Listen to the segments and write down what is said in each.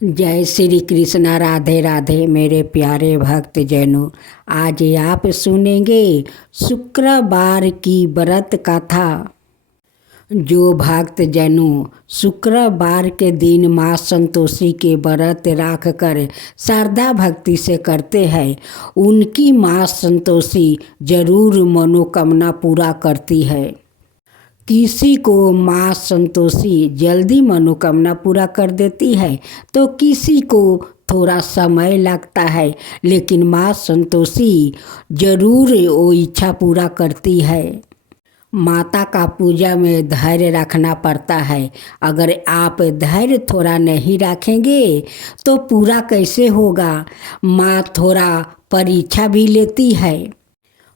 जय श्री कृष्णा। राधे राधे मेरे प्यारे भक्त जनों। आज आप सुनेंगे शुक्रवार की व्रत कथा। जो भक्त जनों शुक्रवार के दिन माँ संतोषी के व्रत रख कर श्रद्धा भक्ति से करते हैं, उनकी माँ संतोषी जरूर मनोकामना पूरा करती है। किसी को माँ संतोषी जल्दी मनोकामना पूरा कर देती है तो किसी को थोड़ा समय लगता है, लेकिन माँ संतोषी जरूर वो इच्छा पूरा करती है। माता का पूजा में धैर्य रखना पड़ता है। अगर आप धैर्य थोड़ा नहीं रखेंगे तो पूरा कैसे होगा। माँ थोड़ा परीक्षा भी लेती है।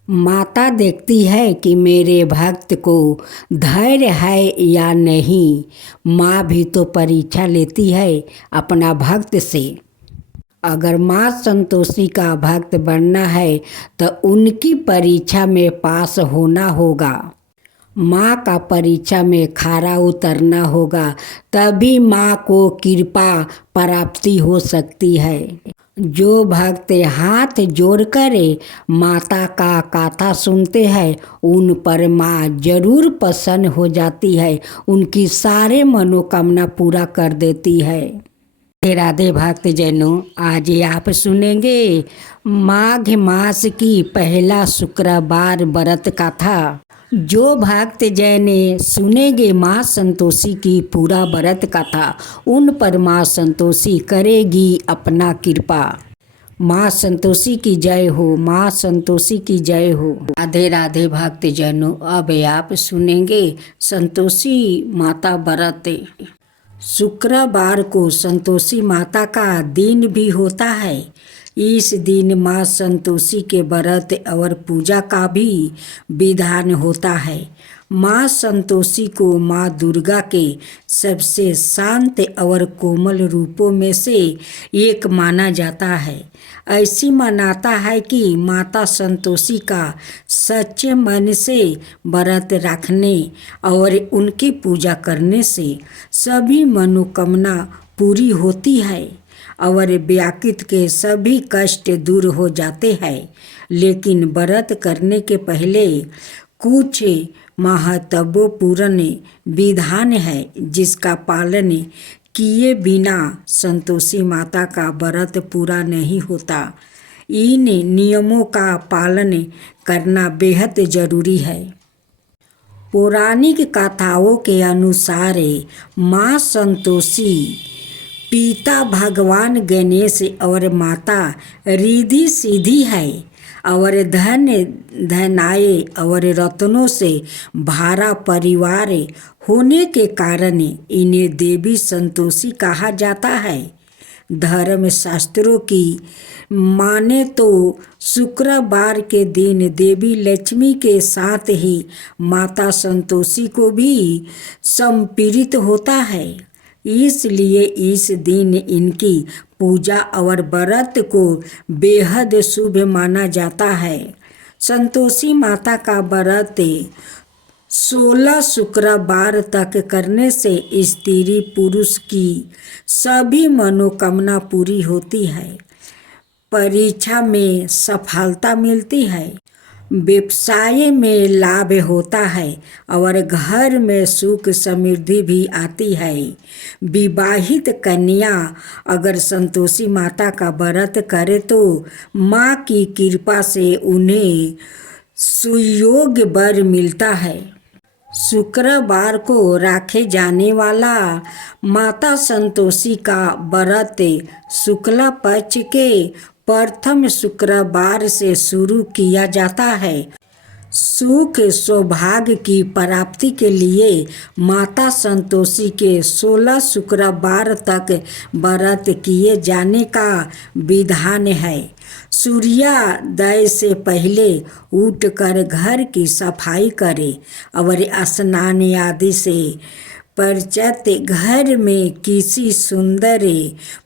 माता देखती है कि मेरे भक्त को धैर्य है या नहीं। माँ भी तो परीक्षा लेती है अपना भक्त से। अगर माँ संतोषी का भक्त बनना है तो उनकी परीक्षा में पास होना होगा। माँ का परीक्षा में खरा उतरना होगा, तभी माँ को कृपा प्राप्ति हो सकती है। जो भक्त हाथ जोड़कर माता का कथा सुनते हैं, उन पर माँ जरूर प्रसन्न हो जाती है, उनकी सारे मनोकामना पूरा कर देती है। राधे भक्त जनों, आज आप सुनेंगे माघ मास की पहला शुक्रवार व्रत कथा। जो भक्त जैने सुनेंगे माँ संतोषी की पूरा व्रत कथा, उन पर माँ संतोषी करेगी अपना कृपा। माँ संतोषी की जय हो, माँ संतोषी की जय हो। राधे राधे भक्त जनों, अब आप सुनेंगे संतोषी माता व्रत। शुक्रवार को संतोषी माता का दिन भी होता है। इस दिन माँ संतोषी के व्रत और पूजा का भी विधान होता है। माँ संतोषी को माँ दुर्गा के सबसे शांत और कोमल रूपों में से एक माना जाता है। ऐसी मान्यता है कि माता संतोषी का सच्चे मन से व्रत रखने और उनकी पूजा करने से सभी मनोकामना पूरी होती है और व्याकृत के सभी कष्ट दूर हो जाते हैं। लेकिन व्रत करने के पहले कुछ महत्वपूर्ण विधान है, जिसका पालन किए बिना संतोषी माता का व्रत पूरा नहीं होता। इन नियमों का पालन करना बेहद जरूरी है। पौराणिक कथाओं के अनुसार माँ संतोषी पिता भगवान गणेश और माता रिद्धि सिद्धि है और धन धनाय और रत्नों से भरा परिवार होने के कारण इन्हें देवी संतोषी कहा जाता है। धर्म शास्त्रों की माने तो शुक्रवार के दिन देवी लक्ष्मी के साथ ही माता संतोषी को भी समर्पित होता है। इसलिए इस दिन इनकी पूजा और व्रत को बेहद शुभ माना जाता है। संतोषी माता का व्रत 16 शुक्रवार तक करने से स्त्री पुरुष की सभी मनोकामना पूरी होती है, परीक्षा में सफलता मिलती है, व्यवसाय में लाभ होता है और घर में सुख समृद्धि भी आती है। विवाहित कन्या अगर संतोषी माता का व्रत करे तो माँ की कृपा से उन्हें सुयोग्य वर मिलता है। शुक्रवार को रखे जाने वाला माता संतोषी का व्रत शुक्ला पक्ष के प्रथम शुक्रवार से शुरू किया जाता है। सुख सौभाग्य की प्राप्ति के लिए माता संतोषी के 16 शुक्रवार तक व्रत किए जाने का विधान है। सूर्योदय से पहले उठकर घर की सफाई करें और स्नान आदि से परचत घर में किसी सुंदर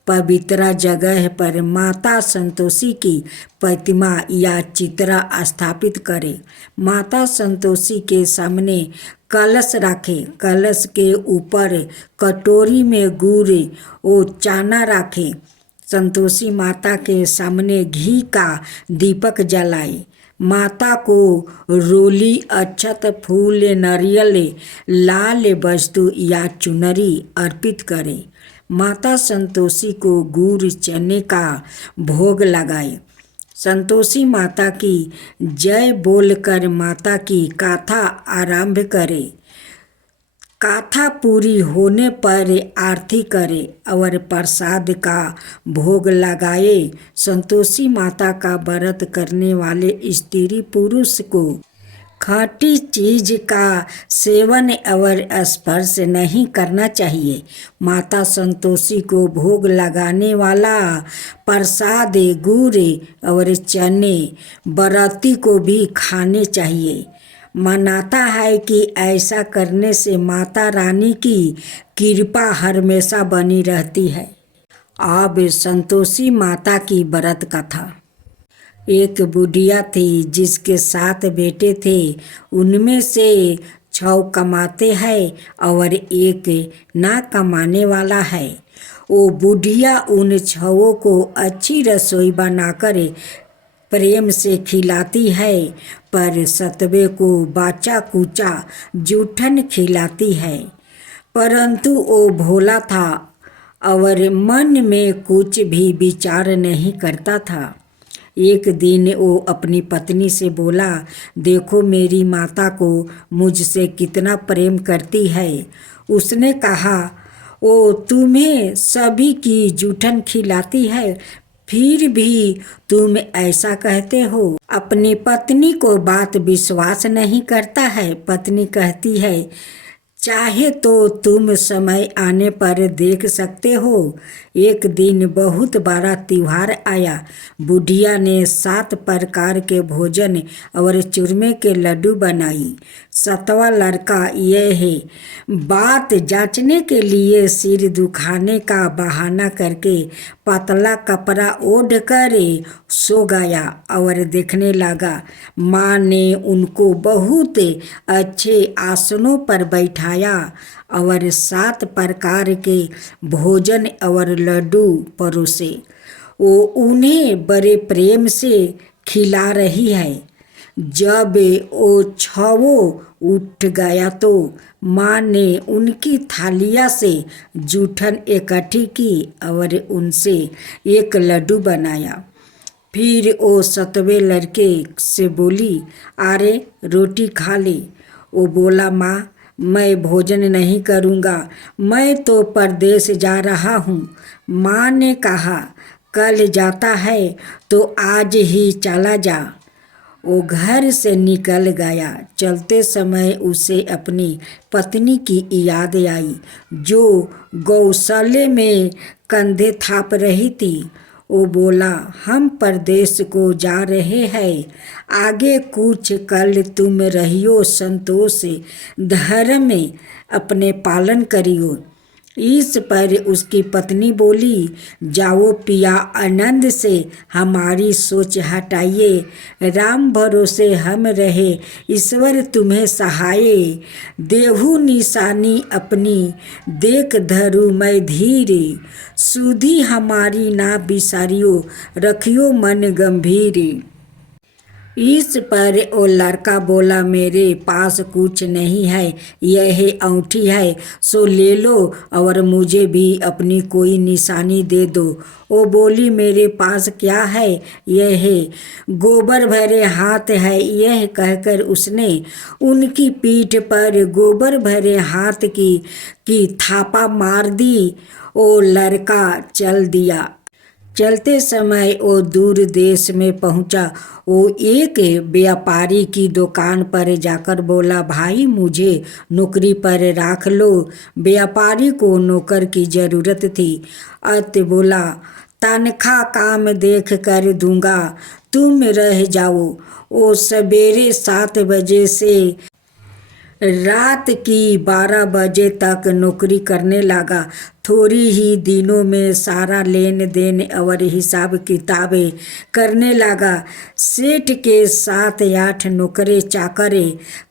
पवित्र जगह पर माता संतोषी की प्रतिमा या चित्र स्थापित करे। माता संतोषी के सामने कलश रखे। कलश के ऊपर कटोरी में गुड़ और चाना रखे। संतोषी माता के सामने घी का दीपक जलाए। माता को रोली, अक्षत, फूल, नारियल, लाल वस्तु या चुनरी अर्पित करे। माता संतोषी को गुड़ चने का भोग लगाए। संतोषी माता की जय बोलकर माता की गाथा आरंभ करे। गाथा पूरी होने पर आरती करे और प्रसाद का भोग लगाए। संतोषी माता का व्रत करने वाले स्त्री पुरुष को खट्टी चीज का सेवन और स्पर्श नहीं करना चाहिए। माता संतोषी को भोग लगाने वाला प्रसाद गुड़ और चने व्रती को भी खाने चाहिए। मानता है कि ऐसा करने से माता रानी की कृपा हमेशा बनी रहती है। अब संतोषी माता की व्रत कथा। एक बुढ़िया थी जिसके 7 बेटे थे। उनमें से 6 कमाते हैं और एक ना कमाने वाला है। वो बुढ़िया उन 6 को अच्छी रसोई बनाकर प्रेम से खिलाती है, पर 7वें को बाचा कुचा जूठन खिलाती है। परंतु वो भोला था और मन में कुछ भी विचार नहीं करता था। एक दिन वो अपनी पत्नी से बोला, देखो मेरी माता को मुझसे कितना प्रेम करती है। उसने कहा, वो तुम्हें सभी की जूठन खिलाती है, फिर भी तुम ऐसा कहते हो। अपनी पत्नी को बात विश्वास नहीं करता है। पत्नी कहती है, चाहे तो तुम समय आने पर देख सकते हो। एक दिन बहुत बड़ा त्योहार आया। बुढ़िया ने 7 प्रकार के भोजन और चूरमे के लड्डू बनाई। 7वां लड़का यह बात जांचने के लिए सिर दुखाने का बहाना करके पतला कपड़ा ओढ़ कर सो गया और देखने लगा। माँ ने उनको बहुत अच्छे आसनों पर बैठाया और 7 प्रकार के भोजन और लड्डू परोसे। वो उन्हें बड़े प्रेम से खिला रही है। जब वो 6 उठ गया तो माँ ने उनकी थालिया से जूठन इकट्ठी की और उनसे एक लड्डू बनाया। फिर वो 7वें लड़के से बोली, अरे रोटी खा ले। वो बोला, माँ मैं भोजन नहीं करूँगा, मैं तो परदेश जा रहा हूँ। माँ ने कहा, कल जाता है तो आज ही चला जा। वो घर से निकल गया। चलते समय उसे अपनी पत्नी की याद आई, जो गौशाले में कंधे थाप रही थी। वो बोला, हम परदेश को जा रहे हैं, आगे कुछ कल तुम रहियो संतोष धर्म में अपने पालन करियो। इस पर उसकी पत्नी बोली, जाओ पिया, आनंद से हमारी सोच हटाइए। राम भरोसे हम रहे, ईश्वर तुम्हें सहाये। देहु निशानी अपनी देख धरू मैं धीरे। सुधी हमारी ना बिसारियो, रखियो मन गंभीर। इस पर वो लड़का बोला, मेरे पास कुछ नहीं है, यह अंगूठी है, सो ले लो और मुझे भी अपनी कोई निशानी दे दो। वो बोली, मेरे पास क्या है, यह गोबर भरे हाथ है। यह कहकर उसने उनकी पीठ पर गोबर भरे हाथ की थापा मार दी। वो लड़का चल दिया। चलते समय वो दूर देश में पहुंचा। वो एक व्यापारी की दुकान पर जाकर बोला, भाई मुझे नौकरी पर रख लो। व्यापारी को नौकर की ज़रूरत थी। अत बोला, तनख्वाह काम देख कर दूंगा, तुम रह जाओ। वो सवेरे 7 बजे से रात की 12 बजे तक नौकरी करने लगा। थोड़ी ही दिनों में सारा लेन देन और हिसाब किताबें करने लगा। सेठ के 7-8 नौकरे चाकरे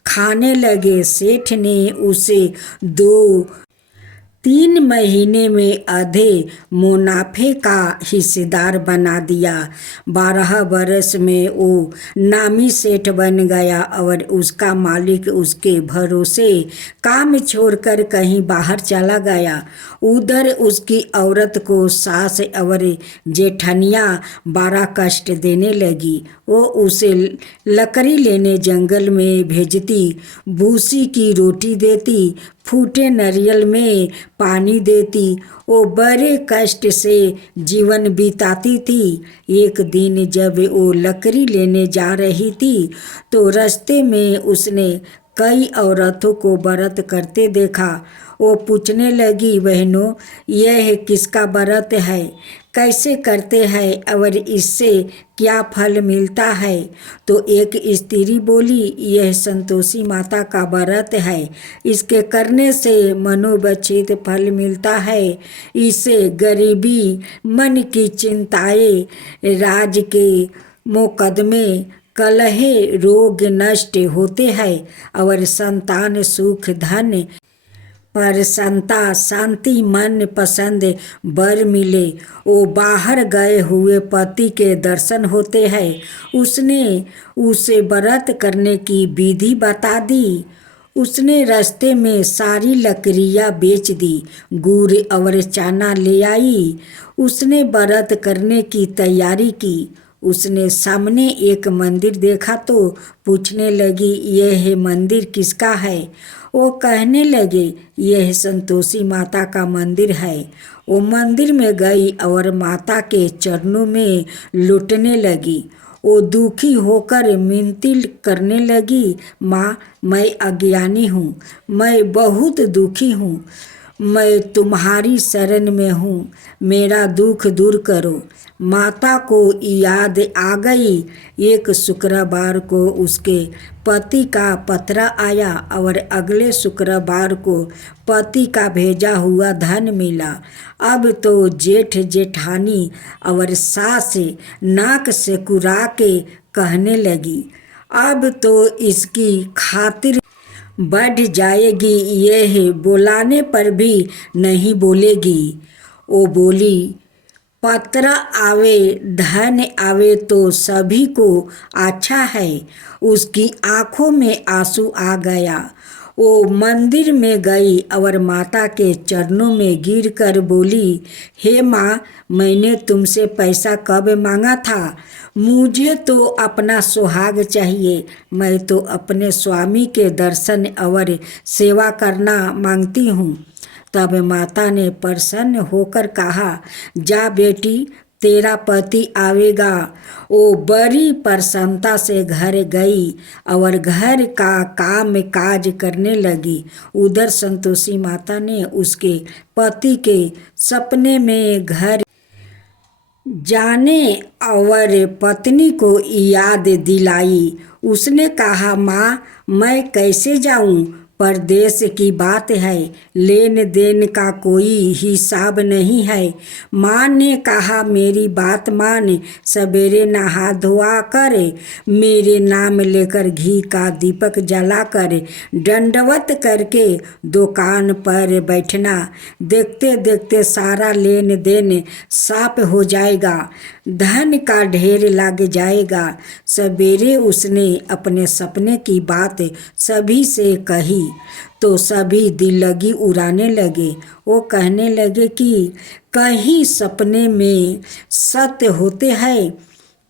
खाने लगे। सेठ ने उसे 2-3 महीने में आधे मुनाफे का हिस्सेदार बना दिया। 12 बरस में वो नामी सेठ बन गया और उसका मालिक उसके भरोसे काम छोड़कर कहीं बाहर चला गया। उधर उसकी औरत को सास और जेठनिया बड़ा कष्ट देने लगी। वो उसे लकड़ी लेने जंगल में भेजती, भूसी की रोटी देती, फूटे नारियल में पानी देती। वो बड़े कष्ट से जीवन बिताती थी। एक दिन जब वो लकड़ी लेने जा रही थी तो रास्ते में उसने कई औरतों को व्रत करते देखा। वो पूछने लगी, बहनों, यह किसका व्रत है, कैसे करते हैं और इससे क्या फल मिलता है? तो एक स्त्री बोली, यह संतोषी माता का व्रत है। इसके करने से मनोवांछित फल मिलता है। इससे गरीबी, मन की चिंताएं, राज के मुकदमे, कलहे, रोग नष्ट होते हैं और संतान, सुख, धन, प्रसन्नता, शांति, मन पसंद वर मिले। वो बाहर गए हुए पति के दर्शन होते हैं। उसने उसे व्रत करने की विधि बता दी। उसने रास्ते में सारी लकड़ियाँ बेच दी, गुड़ और चना ले आई। उसने व्रत करने की तैयारी की। उसने सामने एक मंदिर देखा तो पूछने लगी, यह मंदिर किसका है? वो कहने लगे, यह संतोषी माता का मंदिर है। वो मंदिर में गई और माता के चरणों में लुटने लगी। वो दुखी होकर मिनती करने लगी, माँ, मैं अज्ञानी हूँ, मैं बहुत दुखी हूँ, मैं तुम्हारी शरण में हूँ, मेरा दुख दूर करो। माता को याद आ गई। एक शुक्रवार को उसके पति का पत्र आया और अगले शुक्रवार को पति का भेजा हुआ धन मिला। अब तो जेठ जेठानी और सास नाक से कुरा के कहने लगी, अब तो इसकी खातिर बढ़ जाएगी, यह बुलाने पर भी नहीं बोलेगी। वो बोली, पत्र आवे धन आवे तो सभी को अच्छा है। उसकी आंखों में आंसू आ गया। वो मंदिर में गई और माता के चरणों में गिरकर बोली, हे माँ, मैंने तुमसे पैसा कब मांगा था? मुझे तो अपना सुहाग चाहिए। मैं तो अपने स्वामी के दर्शन और सेवा करना मांगती हूँ। तब माता ने प्रसन्न होकर कहा, जा बेटी, तेरा पति आवेगा। वो बड़ी प्रसन्नता से घर गई और घर का काम काज करने लगी। उधर संतोषी माता ने उसके पति के सपने में घर जाने और पत्नी को याद दिलाई। उसने कहा, माँ, मैं कैसे जाऊँ? परदेश की बात है, लेन देन का कोई हिसाब नहीं है। माँ ने कहा, मेरी बात मान, सवेरे नहा धोआ कर मेरे नाम लेकर घी का दीपक जलाकर दंडवत करके दुकान पर बैठना। देखते देखते सारा लेन देन साफ हो जाएगा, धन का ढेर लग जाएगा। सवेरे उसने अपने सपने की बात सभी से कही तो सभी दिल लगी उड़ाने लगे। वो कहने लगे कि कहीं सपने में सत्य होते हैं।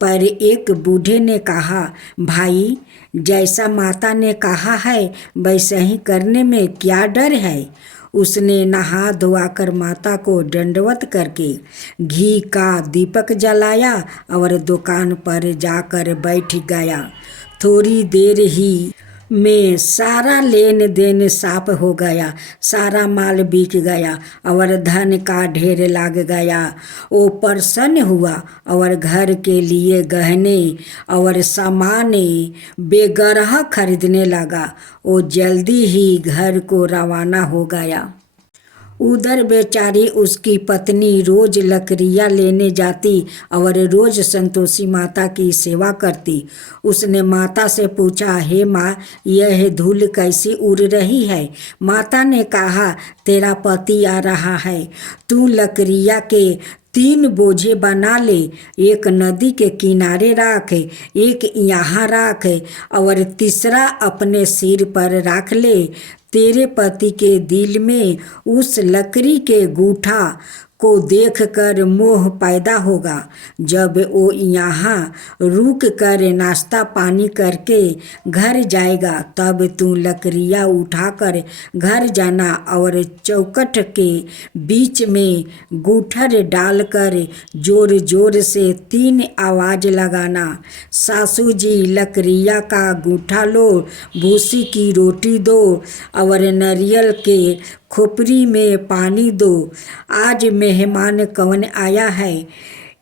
पर एक बूढ़े ने कहा, भाई, जैसा माता ने कहा है वैसा ही करने में क्या डर है? उसने नहा धोआकर माता को दंडवत करके घी का दीपक जलाया और दुकान पर जाकर बैठ गया। थोड़ी देर ही में सारा लेन देन साफ हो गया, सारा माल बिक गया और धन का ढेर लाग गया। वो प्रसन्न हुआ और घर के लिए गहने और सामान बेगरह खरीदने लगा। वो जल्दी ही घर को रवाना हो गया। उधर बेचारी उसकी पत्नी रोज लकड़ियाँ लेने जाती और रोज संतोषी माता की सेवा करती। उसने माता से पूछा, हे माँ, यह धूल कैसी उड़ रही है? माता ने कहा, तेरा पति आ रहा है, तू लकड़ियाँ के 3 बोझे बना ले, एक नदी के किनारे रख, एक यहाँ रख और तीसरा अपने सिर पर रख ले। तेरे पति के दिल में उस लकड़ी के गूठा को देखकर मोह पैदा होगा। जब वो यहाँ रुक कर नाश्ता पानी करके घर जाएगा, तब तू लकड़ियाँ उठाकर घर जाना और चौखट के बीच में गूठर डालकर जोर जोर से 3 आवाज़ लगाना, सासू जी लकड़ियाँ का गूठा लो, भूसी की रोटी दो और नारियल के खोपड़ी में पानी दो। आज मेहमान कौन आया है?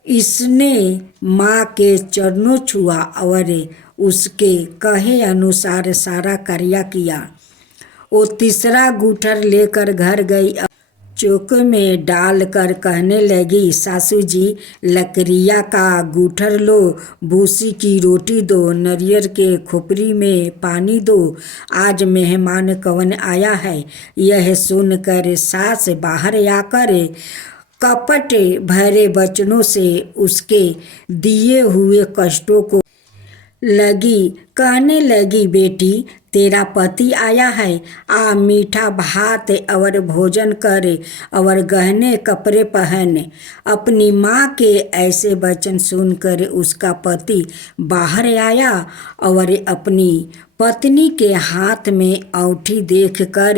इसने माँ के चरणों छुआ और उसके कहे अनुसार सारा कार्य किया। वो तीसरा गूठर लेकर घर गई, चौक में डालकर कहने लगी, सासू जी लकड़ियाँ का गूठर लो, भूसी की रोटी दो, नारियल के खोपड़ी में पानी दो। आज मेहमान कौन आया है? यह सुनकर सास बाहर आकर कपट भरे वचनों से उसके दिए हुए कष्टों को लगी कहने लगी, बेटी तेरा पति आया है, आ मीठा भात और भोजन कर और गहने कपड़े पहन। अपनी माँ के ऐसे वचन सुनकर उसका पति बाहर आया और अपनी पत्नी के हाथ में औंठी देख कर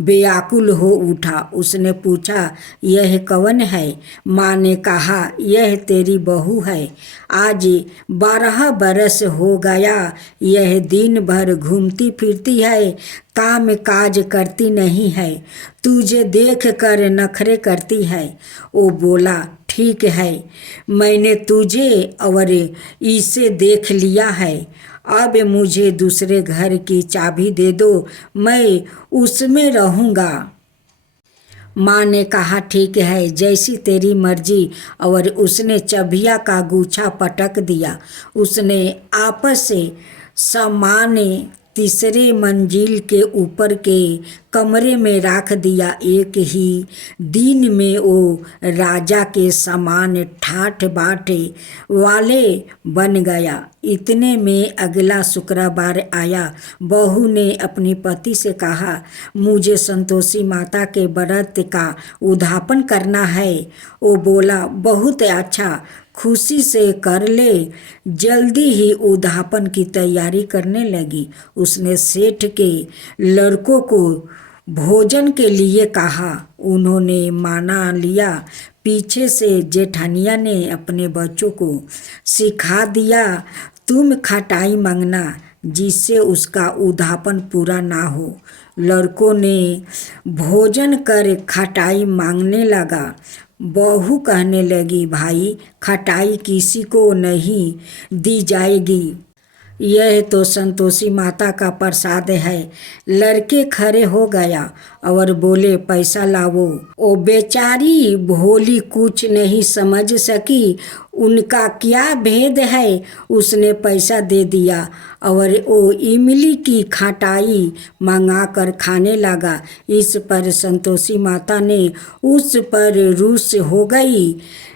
बेआकुल हो उठा। उसने पूछा, यह कौन है? माँ ने कहा, यह तेरी बहू है। आज 12 बरस हो गया, यह दिन भर घूमती फिरती है, काम काज करती नहीं है, तुझे देख कर नखरे करती है। वो बोला, ठीक है, मैंने तुझे और इसे देख लिया है, अब मुझे दूसरे घर की चाबी दे दो, मैं उसमें रहूँगा। माँ ने कहा, ठीक है, जैसी तेरी मर्जी। और उसने चबिया का गुच्छा पटक दिया। उसने आपस से सामान तीसरे मंजिल के ऊपर के कमरे में रख दिया। एक ही दिन में वो राजा के समान ठाठ बाट वाले बन गया। इतने में अगला शुक्रवार आया। बहू ने अपने पति से कहा, मुझे संतोषी माता के व्रत का उद्यापन करना है। वो बोला, बहुत अच्छा, खुशी से कर ले। जल्दी ही उद्यापन की तैयारी करने लगी। उसने सेठ के लड़कों को भोजन के लिए कहा। उन्होंने माना लिया। पीछे से जेठानिया ने अपने बच्चों को सिखा दिया, तुम खटाई मांगना जिससे उसका उद्यापन पूरा ना हो। लड़कों ने भोजन कर खटाई मांगने लगा। बहू कहने लगी, भाई खटाई किसी को नहीं दी जाएगी, यह तो संतोषी माता का प्रसाद है। लड़के खड़े हो गया और बोले, पैसा लाओ। ओ बेचारी भोली कुछ नहीं समझ सकी, उनका क्या भेद है। उसने पैसा दे दिया और वो इमली की खटाई मंगा कर खाने लगा। इस पर संतोषी माता ने उस पर रुष्ट हो गई।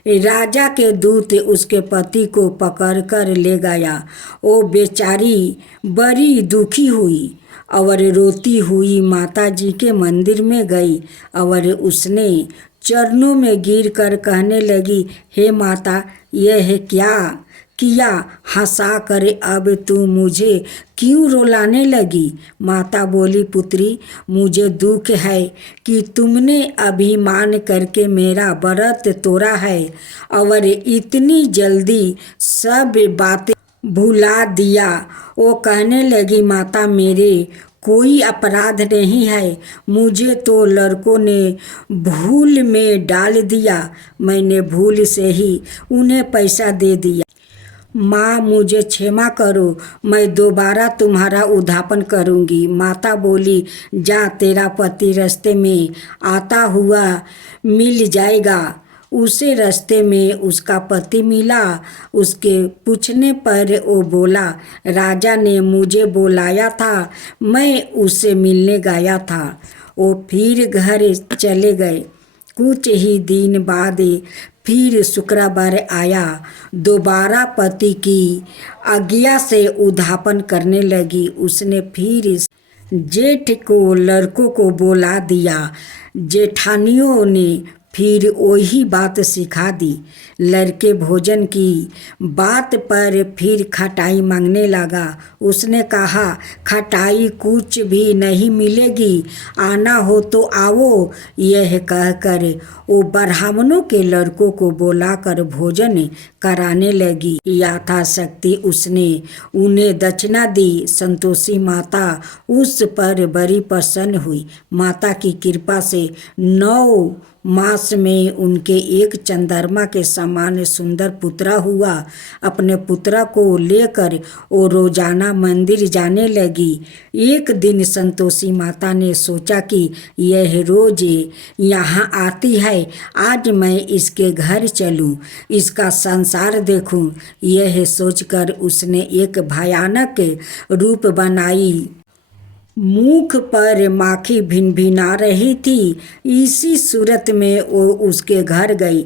राजा के दूत उसके पति को पकड़ कर ले गया। वो बेचारी बड़ी दुखी हुई और रोती हुई माता जी के मंदिर में गई और उसने चरणों में गिर कर कहने लगी, हे माता, यह क्या किया? हंसा कर अब तू मुझे क्यों रुलाने लगी? माता बोली, पुत्री, मुझे दुख है कि तुमने अभिमान करके मेरा व्रत तोड़ा है और इतनी जल्दी सब बातें भुला दिया। वो कहने लगी, माता मेरे कोई अपराध नहीं है, मुझे तो लड़कों ने भूल में डाल दिया, मैंने भूल से ही उन्हें पैसा दे दिया। माँ मुझे क्षमा करो, मैं दोबारा तुम्हारा उद्धापन करूँगी। माता बोली, जा तेरा पति रास्ते में आता हुआ मिल जाएगा। उसे रास्ते में उसका पति मिला। उसके पूछने पर वो बोला, राजा ने मुझे बुलाया था, मैं उससे मिलने गया था। वो फिर घर चले गए। कुछ ही दिन बाद फिर शुक्रवार आया। दोबारा पति की आज्ञा से उद्धापन करने लगी। उसने फिर जेठ को लड़कों को बुला दिया। जेठानियों ने फिर वही बात सिखा दी। लड़के भोजन की बात पर फिर खटाई मांगने लगा। उसने कहा, खटाई कुछ भी नहीं मिलेगी, आना हो तो आओ। यह कहकर वो ब्राह्मणों के लड़कों को बुलाकर भोजन कराने लगी। यथाशक्ति उसने उन्हें दक्षिणा दी। संतोषी माता उस पर बड़ी प्रसन्न हुई। माता की कृपा से 9 मास में उनके एक चंद्रमा के समान सुंदर पुत्रा हुआ। अपने पुत्रा को लेकर वो रोजाना मंदिर जाने लगी। एक दिन संतोषी माता ने सोचा कि यह रोज यहाँ आती है, आज मैं इसके घर चलूँ, इसका संसार देखूँ। यह सोचकर उसने एक भयानक रूप बनाई। मुख पर माखी भिनभिना रही थी। इसी सूरत में वो उसके घर गई।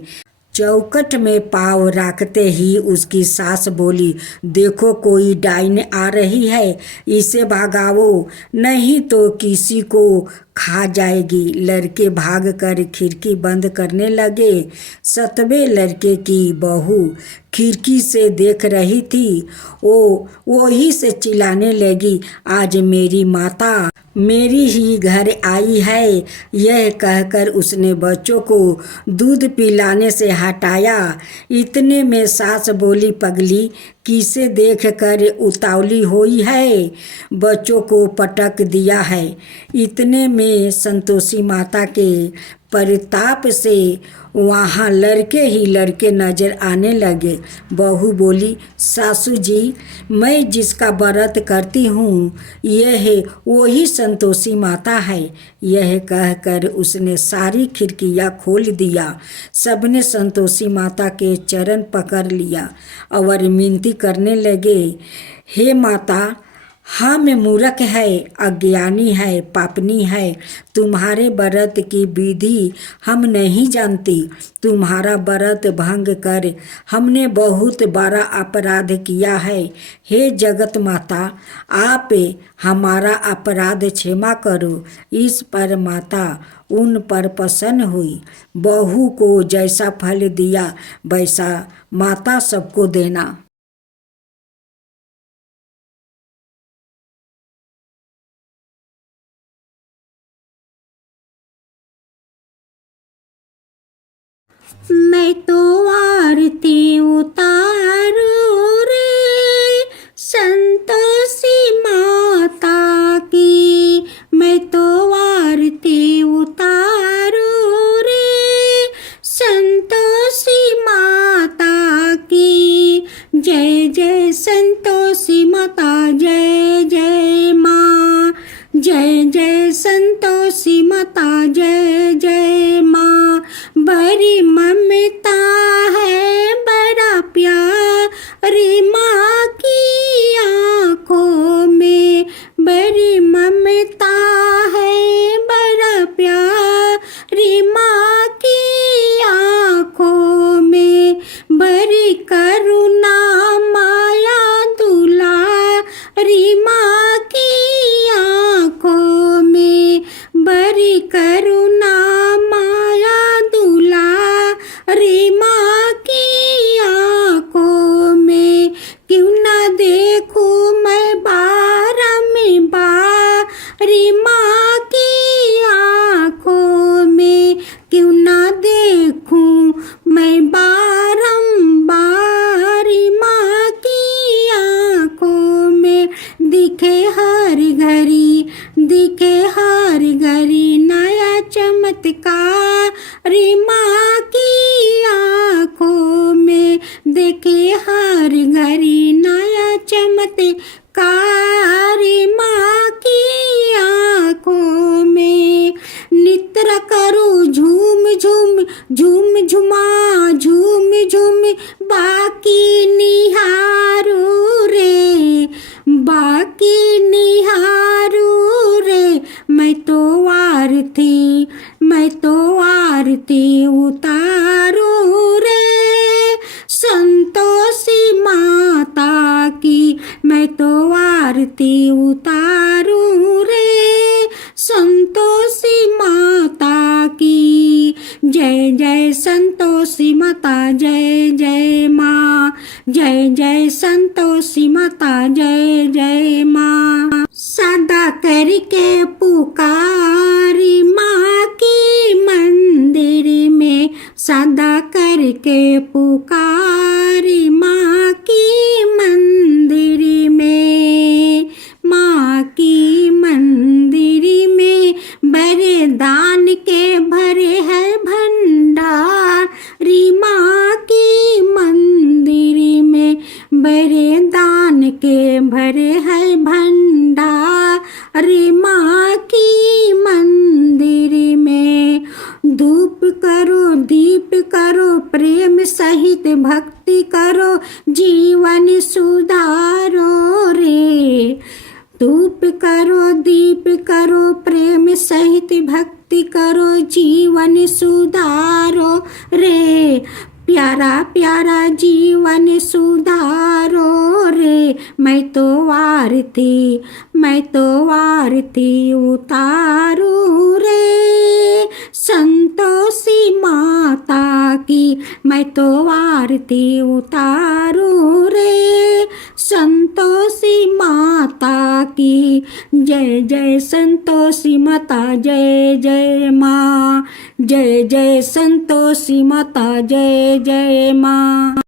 चौखट में पाँव रखते ही उसकी सास बोली, देखो कोई डाइन आ रही है, इसे भगाओ, नहीं तो किसी को खा जाएगी। लड़के भागकर खिड़की बंद करने लगे। 7वें लड़के की बहू खिड़की से देख रही थी। वो ही से चिल्लाने लगी, आज मेरी माता मेरी ही घर आई है। यह कहकर उसने बच्चों को दूध पिलाने से हटाया। इतने में सास बोली, पगली किसे देख कर उतावली हुई है, बच्चों को पटक दिया है। इतने में संतोषी माता के परिताप से वहाँ लड़के ही लड़के नजर आने लगे। बहू बोली, सासू जी मैं जिसका व्रत करती हूँ यह वही संतोषी माता है। यह कहकर उसने सारी खिड़कियाँ खोल दिया। सबने संतोषी माता के चरण पकड़ लिया और विनती करने लगे, हे माता हम मूर्ख है, अज्ञानी है, पापनी है, तुम्हारे व्रत की विधि हम नहीं जानती। तुम्हारा व्रत भंग कर हमने बहुत बड़ा अपराध किया है। हे जगत माता आप हमारा अपराध क्षमा करो। इस पर माता उन पर प्रसन्न हुई। बहू को जैसा फल दिया वैसा माता सबको देना। मैं तो आरती उतारूं रे संतोषी माता की, मैं तो आरती उतारूं रे संतोषी माता की। जय जय संतोषी माता, जय जय माँ, जय जय संतोषी माता, जय जय माँ। बड़ी ममता है, बड़ा प्यार माँ की आँखों में, बड़ी ममता है, बड़ा प्यार माँ की आँखों में, बड़ी करुणा माया दुलारी माँ की आँखों में, बड़ी करुणा माया दुलारी माँ की आँखों में। क्यों ना देखूं मैं बारी माँ की आँखों में, क्यों ना देखूं मैं बारंबार माँ की झुमा झूम झूम बाकी निहारू रे, बाकी निहारू रे। मैं तो आरती उतारू रे, संतोषी माता की मैं तो आरती उतारू रे, संतोषी माता की। जय जय संतोषी माता, जय जय माँ, जय जय संतोषी माता, जय जय माँ। सदा करके पुकारी माँ की मंदिर में, सदा करके पुकारी माँ की मंदिर में, माँ की मंदिर में। वरदान के भरे है भंडार री माँ की मंदिर में, वरदान के भरे है भंडार री माँ की मंदिर में। धूप करो दीप करो प्रेम सहित भक्ति करो, जीवन सुधारो रे। धूप करो दीप करो प्रेम सहित भक्ति करो, जीवन सुधारो रे। प्यारा प्यारा जीवन सुधारो रे। मैं तो आरती उतारू रे, संतोषी माता की मैं तो आरती उतारू रे, संतोषी माता की। जय जय संतोषी माता, जय जय माँ, जय जय संतोषी माता, जय जय माँ।